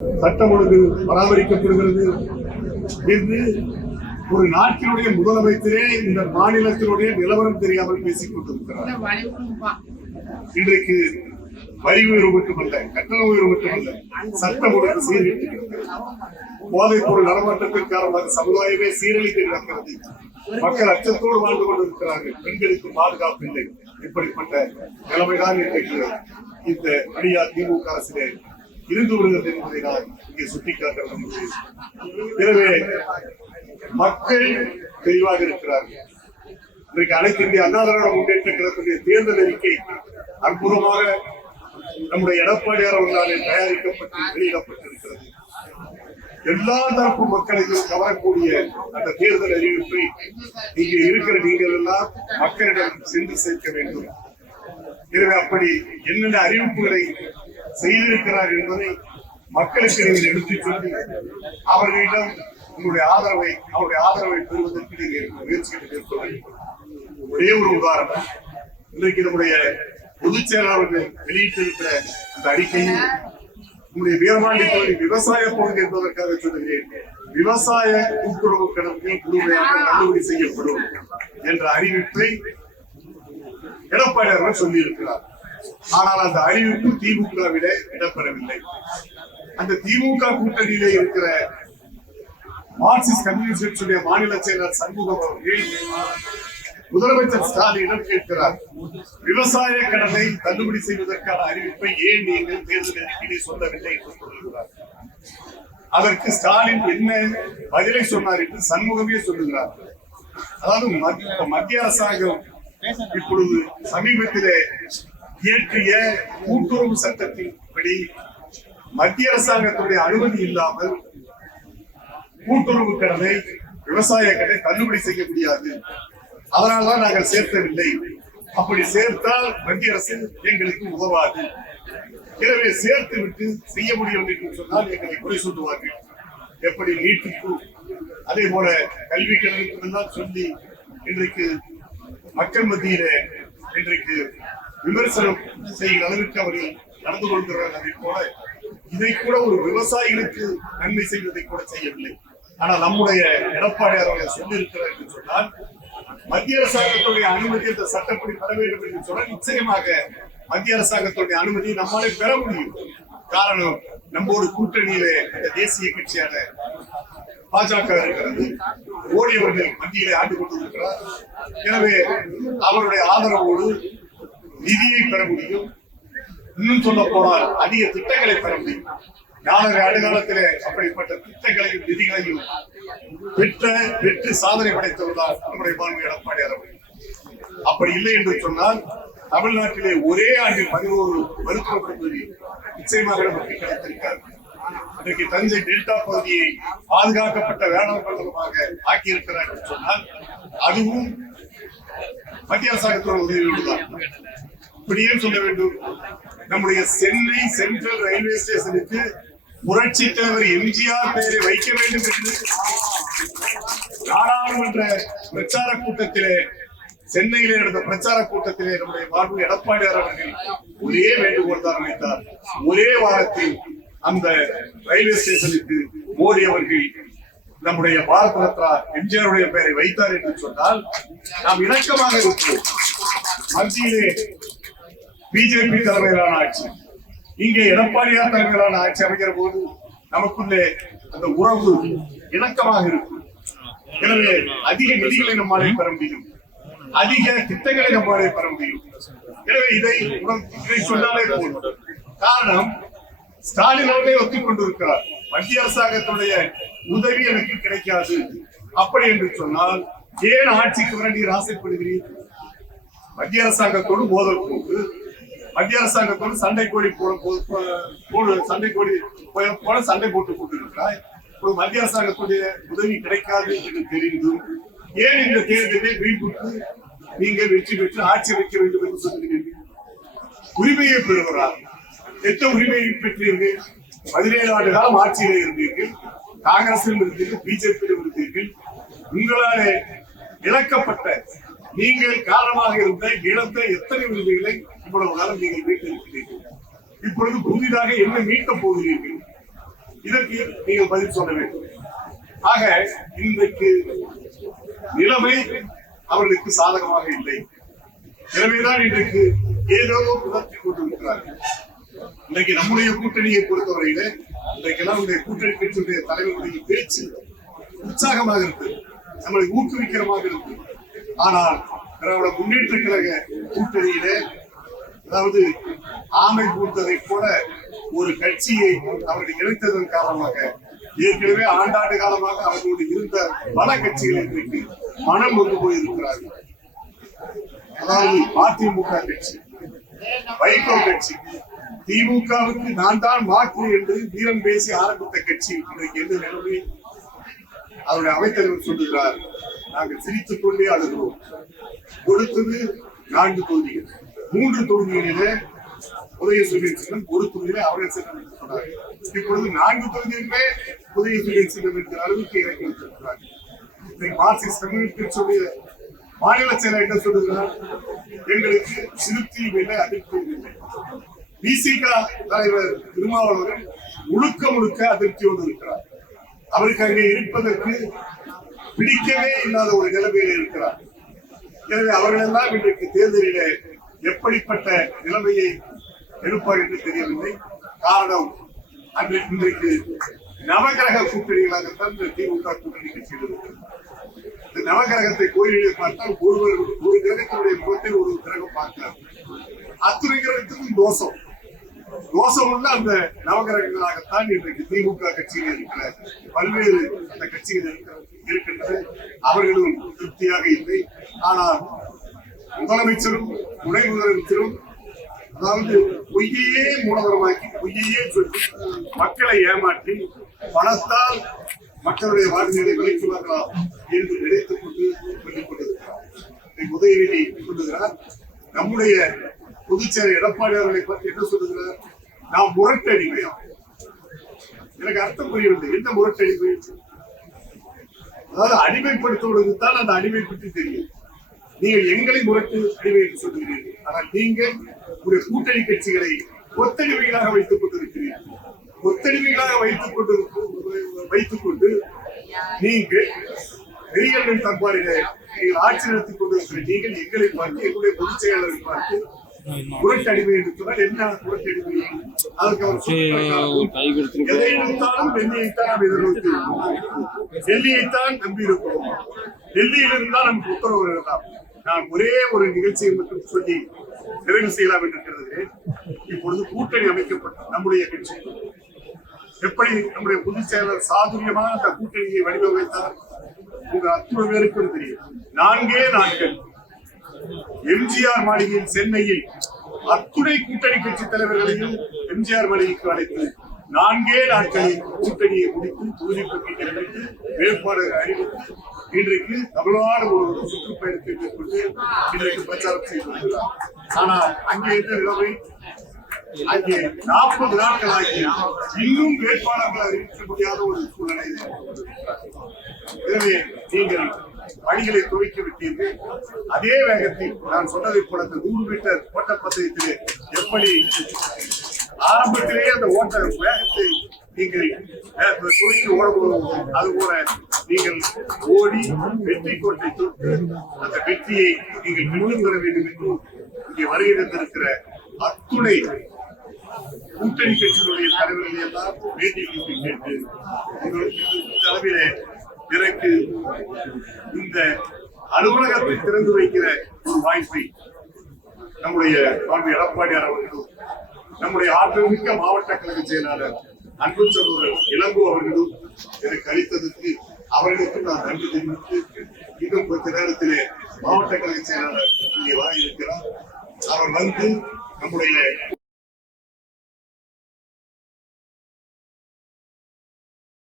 சட்டம் ஒழுங்கு பராமரிக்கப்படுகிறது என்று ஒரு நாட்டினுடைய முதலமைச்சரே இந்த மாநிலத்தினுடைய நிலவரம் தெரியாமல் பேசிக் கொண்டிருக்கிறார். இன்றைக்கு வரி உயர்வு மட்டுமல்ல, கட்டண உயர்வு மட்டுமல்ல, சட்டம் ஒழுங்கு சீர்கெட்டிருக்கிறது. போதைப் பொருள் நடமாட்டத்தின் காரணமாக சமுதாயமே சீரழித்து கிடக்கிறது. மக்கள் அச்சத்தோடு வாழ்ந்து கொண்டிருக்கிறார்கள். பெண்களுக்கு பாதுகாப்பு இல்லை. இப்படிப்பட்ட நிலைமைதான் இன்றைக்கு இந்த அடியா திமுக அரசிலே இருந்து வருகிறது என்பதை நான் இங்கே சுட்டிக்காட்ட விரும்புகிறேன். எனவே மக்கள் தெளிவாக இருக்கிறார்கள். இன்றைக்கு அனைத்து இந்திய அண்ணா திராவிட முன்னேற்ற கழகத்துடைய தேர்தல் அறிக்கை அற்புதமாக நம்முடைய எடப்பாடியார் அவர்களால் தயாரிக்கப்பட்டு வெளியிடப்பட்டிருக்கிறது. எல்லா தரப்பு மக்களையும் கவரக்கூடிய அந்த தேர்தல் அறிவிப்பை இங்கே இருக்கிற நீங்கள் எல்லாம் மக்களிடம் சென்று சேர்க்க வேண்டும். எனவே அப்படி என்னென்ன அறிவிப்புகளை செய்திருக்கிறார் என்பதை மக்களுக்கு நீங்கள் எடுத்துச் சொல்லி அவர்களிடம் அவருடைய ஆதரவை பெறுவதற்கு நீங்கள் முயற்சிகளை மேற்கொள்ள வேண்டும். ஒரே ஒரு உதாரணம், இன்றைக்கு நம்முடைய பொதுச் செயலாளர்கள் வெளியிட்டிருக்கிற அந்த அறிக்கையில் நம்முடைய வீரபாண்டி தொகுதி விவசாய பகுதி என்பதற்காக சொல்லுகிறேன். விவசாய கூட்டுறவு கணக்கில் முழுமையாக தள்ளுபடி செய்யப்படும் என்ற அறிவிப்பை எடப்பாடியார் சொல்லியிருக்கிறார். ஆனால் அந்த அறிவிப்பு திமுகவிட இடம்பெறவில்லை. அந்த திமுக கூட்டணியிலே இருக்கிற மார்க்சிஸ்ட் கம்யூனிஸ்ட் கட்சியுடைய மாநில செயலர் சண்முகம் அவர்கள் முதலமைச்சர் ஸ்டாலினிடம் கேட்கிறார், விவசாய கடனை தள்ளுபடி செய்வதற்கான அறிவிப்பை ஏன் நீங்கள் தேர்தல் அறிக்கையை சொல்லவில்லை என்று சொல்லுகிறார். அதற்கு ஸ்டாலின் என்ன பதிலை சொன்னார் என்று சண்முகமே சொல்லுகிறார். அதாவது மத்திய அரசாங்கம் இப்பொழுது சமீபத்திலே இயற்றிய கூட்டுறவு சட்டத்தின்படி மத்திய அரசாங்கத்துடைய அனுமதி இல்லாமல் கூட்டுறவு கடனை விவசாய கடனை தள்ளுபடி செய்ய முடியாது. அதனால்தான் நாங்கள் சேர்க்கவில்லை. அப்படி சேர்த்தால் மத்திய அரசு எங்களுக்கு உதவாது. எனவே சேர்த்து விட்டு செய்ய முடியும் என்று சொன்னால் எங்களை குறை சொல்லுவார்கள். எப்படி நீட்டுக்கு அதே போல கல்வி கடனுக்கு எல்லாம் சொல்லி இன்றைக்கு மக்கள் மத்தியிலே இன்றைக்கு விமர்சனம் செய்கிற அளவிற்கு அவர்கள் நடந்து கொள்கிறார்கள். அதை போல இதை கூட ஒரு விவசாயிகளுக்கு நன்மை செய்வதை கூட செய்யவில்லை. ஆனால் நம்முடைய எடப்பாடியார் அவர்கள் சொல்லியிருக்கிறார் என்று சொன்னால் மத்திய அரசாங்கத்துடைய அனுமதி இந்த சட்டப்படி பெற வேண்டும் என்று சொன்னால் நிச்சயமாக மத்திய அரசாங்கத்துடைய அனுமதியை நம்மாலே பெற முடியும். காரணம், நம்மோடு கூட்டணியிலே இந்த தேசிய கட்சியான பாஜக இருக்கிறது. மோடி அவர்கள் மத்தியிலே ஆண்டு கொண்டிருக்கிறார். எனவே அவருடைய ஆதரவோடு நிதியை பெற முடியும். இன்னும் சொல்ல போனால் அதிக திட்டங்களை பெற முடியும். 4 ஆண்டு காலத்திலே அப்படிப்பட்ட திட்டங்களையும் நிதிகளையும் பெற்று சாதனை படைத்துள்ளார் நம்முடைய மாண்பு எடப்பாடியார் அவர்கள். அப்படி இல்லை என்று சொன்னால் தமிழ்நாட்டிலே ஒரே ஆண்டில் 11 மருத்துவக் கல்லூரி நிச்சயமாக நமக்கு கிடைத்திருக்காரு. இன்றைக்கு தஞ்சை டெல்டா பகுதியை பாதுகாக்கப்பட்ட வேளாண் மண்டலமாக ஆக்கியிருக்கிறார் என்று சொன்னால் அதுவும் மத்திய அரசாங்கத்தோட உதவியோடுதான். இப்படியே சொல்ல வேண்டும். நம்முடைய சென்னை சென்ட்ரல் ரயில்வே ஸ்டேஷனுக்கு புரட்சி தலைவர் எம்ஜிஆர் பெயரை வைக்க வேண்டும் என்று நாடாளுமன்ற பிரச்சார கூட்டத்திலே, சென்னையிலே நடந்த பிரச்சார கூட்டத்திலே நம்முடைய மாண்பு எடப்பாடியார் அவர்கள் ஒரே வேண்டுகோள் தான் வைத்தார். ஒரே வாரத்தில் அந்த ரயில்வே ஸ்டேஷனுக்கு மோடி அவர்கள் நம்முடைய பாரத ரத்னா எம்ஜிஆருடைய பெயரை வைத்தார் என்று சொன்னால் நாம் இணக்கமாக இருப்போம். மத்தியிலே பிஜேபி தலைமையிலான ஆட்சி, இங்கே எடப்பாடியார் தலைமையிலான ஆட்சி அமைக்கிற போது நமக்குள்ளே அந்த உறவு இணக்கமாக இருக்கும். எனவே அதிக நிதிகளை நம்மாலே பெற முடியும், அதிக திட்டங்களை நம்மாலே பெற முடியும். எனவே இதை சொன்னாலே போதும். காரணம், ஸ்டாலின் அவர்களே ஒத்துக்கொண்டிருக்கிறார், மத்திய அரசாங்கத்துடைய உதவி எனக்கு கிடைக்காது. அப்படி என்று சொன்னால் ஏன் ஆட்சிக்கு வர நீர் ஆசைப்படுகிறீர்கள்? மத்திய அரசாங்கத்தோடு மோதல் போது, மத்திய அரசாங்கத்தோடு சண்டை கோடி சண்டை போட்டுக் கொண்டிருக்கிறாய். மத்திய அரசாங்கத்துடைய உதவி கிடைக்காது என்று தெரிந்தும் ஏன் இந்த தேர்தலை வீழ்வுக்கு நீங்கள் வெற்றி பெற்று ஆட்சி வைக்க வேண்டும் என்று சொல்லுகிறீர்கள்? உரிமையை பெறுகிறார். எந்த உரிமையை பெற்றீர்கள்? 17 ஆண்டு காலம் ஆட்சியிலே இருந்தீர்கள், காங்கிரசிலும் இருந்தீர்கள், பிஜேபியிலும் இருந்தீர்கள். உங்களாலே இழக்கப்பட்ட, நீங்கள் காரணமாக இருந்த இழந்த எத்தனை உரிமைகளை இவ்வளவு காலம் நீங்கள் மீட்டிருக்கிறீர்கள்? இப்பொழுது புதிதாக என்ன மீட்கப் போகிறீர்கள்? இதற்கு நீங்கள் பதில் சொல்ல வேண்டும். ஆக இன்றைக்கு நிலைமை அவர்களுக்கு சாதகமாக இல்லை. எனவேதான் இன்றைக்கு ஏதோ உணர்த்தி கொண்டிருக்கிறார்கள். இன்றைக்கு நம்முடைய கூட்டணியை பொறுத்தவரையில இன்றைக்கெல்லாம் கூட்டணி கட்சியுடைய தலைவர்களுடைய பேச்சு உற்சாகமாக இருக்கு, நம்மளை ஊக்குவிக்கிறமாக இருக்கு. ஆனால் திராவிட முன்னேற்ற கழக கூட்டணியில அதாவது ஆமை கூட்டதை போல ஒரு கட்சியை அவர்கள் இணைத்ததன் காரணமாக ஏற்கனவே ஆண்டாண்டு காலமாக அவர்களோடு இருந்த பல கட்சிகள் இன்றைக்கு மனம் கொண்டு போயிருக்கிறார்கள். அதாவது அதிமுக கட்சி, வைகோ கட்சி, திமுகவுக்கு நான் தான் மாற்று என்று வீரம் பேசி ஆரம்பித்த கட்சி இன்றைக்கு எந்த நிலைமை? அவருடைய அவைத்தலைவர் சொல்லுகிறார், நாங்கள் சிரித்துக் கொண்டே அழுகிறோம். கொடுத்தது 4 தொகுதிகள், 3 தொகுதிகளிலே உதயசூரியன் சின்னம், ஒரு தொகுதியிலே அவர்கள் சின்னம் என்று சொன்னார்கள். இப்பொழுது 4 தொகுதிகளிலே உதயசூரியன் சின்னம் என்கிற அளவுக்கு இறக்கி வைத்திருக்கிறார்கள். மார்க்சிஸ்ட் கம்யூனிஸ்ட் கட்சியுடைய மாநில செயலர் என்ன சொல்லுகிறார்? எங்களுக்கு சிறுத்தையும் இல்லை, அதிருப்தியும் இல்லை. விசிக தலைவர் திருமாவளவன் முழுக்க அதிருப்தியோடு இருக்கிறார். அவருக்கு அங்கே இருப்பதற்கு பிடிக்கவே இல்லாத ஒரு நிலைமையில் இருக்கிறார். எனவே அவர்கள் எல்லாம் இன்றைக்கு தேர்தலிலே எப்படிப்பட்ட நிலைமையை எடுப்பார் என்று தெரியவில்லை. காரணம், இன்றைக்கு நவகிரக கூட்டணிகளாகத்தான் இந்த திமுக கூட்டணி கட்சியில் இருக்கிறது. இந்த நவகிரகத்தை கோயிலிலே பார்த்தால் ஒரு கிரகத்தினுடைய முகத்தில் ஒரு கிரகம் பார்க்கிறார். அத்துணை கிரகத்துக்கும் தோஷம் உள்ள அந்த நவகிரகங்களாகத்தான் இன்றைக்கு திமுக கட்சியில் இருக்கிற பல்வேறு அந்த கட்சிகள் இருக்கின்றது. அவர்களும் திருப்தியாக இல்லை. ஆனால் முதலமைச்சரும் துணை முதலமைச்சரும் அதாவது பொய்யையே மூலதனமாக்கி பொய்யையே சொல்லி மக்களை ஏமாற்றி பணத்தால் மக்களுடைய வாக்குகளை விலைக்கு வரலாம் என்று நினைத்துக் கொண்டு சொல்லிக் கொண்டிருக்கிறார். உதயநிதி சொல்லுகிறார், நம்முடைய பொதுச்செயலர் எடப்பாடி அவர்களை பற்றி என்ன சொல்லுகிறார்? நாம் முரட்டடிமையா? எனக்கு அர்த்தம் புரியவில்லை. என்ன முரட்டடிமை? அதாவது அடிமைப்படுத்துவதற்கு தான் அந்த அடிமை பற்றி தெரியும். நீங்கள் எங்களை முரட்டு அடிமை என்று சொல்லுகிறீர்கள். ஆனால் நீங்கள் உங்களுடைய கூட்டணி கட்சிகளை ஒத்தடிமைகளாக வைத்துக் கொண்டிருக்கிறீர்கள். ஒத்தடிமைகளாக வைத்துக் கொண்டு நீங்கள் பெரியவர்கள் தன்பாரில நீங்கள் ஆட்சி நடத்திக் கொண்டிருக்கிற நீங்கள் எங்களை பார்த்து எங்களுடைய பொதுச் செயலாளரை பார்த்து புரட்டடிமை என்று சொன்னால் என்ன புரட்டடிமை? அதற்கு அவர் எதை எடுத்தாலும் டெல்லியைத்தான் நாம் எதிர்நோக்கி டெல்லியைத்தான் நம்பி இருக்கிறோம். டெல்லியில் இருந்தால் நமக்கு உத்தரவு இருந்தால் நான் ஒரே ஒரு நிகழ்ச்சியை மட்டும் சொல்லி நிறைவு செய்யலாம் என்று கருதுகிறேன். இப்பொழுது கூட்டணி அமைக்கப்பட்ட நம்முடைய கட்சி எப்படி நம்முடைய பொதுச் செயலர் சாதுரியமாக அந்த கூட்டணியை வடிவமைத்தார் உங்க அத்தனை பேருக்கும் தெரியும். 4 நாட்கள் எம்ஜிஆர் மாளிகையில் சென்னையில் அத்துணை கூட்டணி கட்சி தலைவர்களையும் எம்ஜிஆர் மாளிகைக்கு அழைத்து 4 நாட்களில் கூட்டணியை முடித்து தொகுதி பட்டியலை வைத்து வேட்பாளர்கள் அறிவித்து இன்றைக்கு தமிழ்நாடு ஒரு சுற்றுப்பயணத்தை மேற்கொண்டு இன்றைக்கு பிரச்சாரம் செய்து வருகிறார். ஆனால் அங்கே எந்த நிலைமை? அங்கே 40 நாட்கள் ஆகி இன்னும் வேட்பாளர்கள் அறிவிக்க முடியாத ஒரு சூழ்நிலை. எனவே நீங்கள் பணிகளை துவக்கி விட்டீர்கள். அதே வேகத்தில் நான் சொன்னதை போல அந்த 100 மீட்டர் ஓட்டப்பந்தயத்திலே எப்படி ஆரம்பத்திலேயே அந்த ஓட்ட வேகத்தை நீங்கள் துவக்கி ஓடுவோம், அதுபோல நீங்கள் ஓடி வெற்றி கோட்டை தொட்டு அந்த வெற்றியை நீங்கள் பெற்றுத் தர வேண்டும் என்று இங்கே வருகிறந்திருக்கிற அத்துணை கூட்டணி கட்சிகளுடைய தலைவர்களை எல்லாம் வேண்டியை கேட்டு இந்த அளவிலே எனக்கு இந்த அலுவலகத்தை திறந்து வைக்கிற ஒரு வாய்ப்பை நம்முடைய எடப்பாடியார் அவர்களும் நம்முடைய ஆற்றல் மிக்க மாவட்ட கழக செயலாளர் அன்பு சகோதரர் இளங்கோ அவர்களும் எனக்கு அளித்ததற்கு அவர்களுக்கு நான் நன்றி தெரிவித்து இன்னும் கொஞ்ச நேரத்திலே மாவட்ட கழக செயலாளர் இங்கே வர இருக்கிறார். அவர் வந்து நம்முடைய